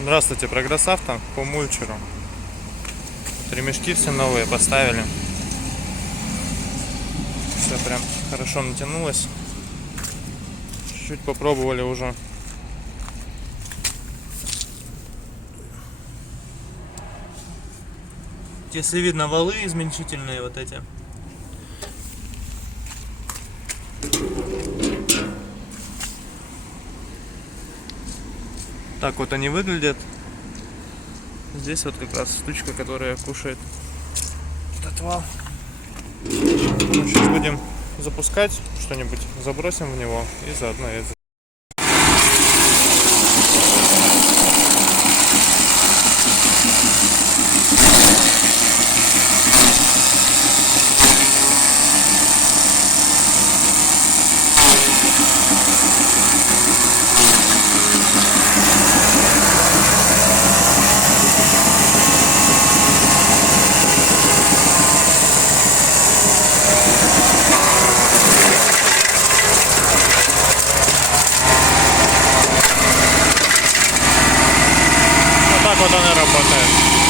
Здравствуйте, Прогресс Авто по мульчеру. Ремешки все новые поставили. Все прям хорошо натянулось. Чуть-чуть попробовали уже. Если видно валы измельчительные вот эти. Так вот они выглядят. Здесь вот как раз штучка, которая кушает этот вал. Ну, сейчас будем запускать что-нибудь, забросим в него и заодно это. Вот так вот она работает.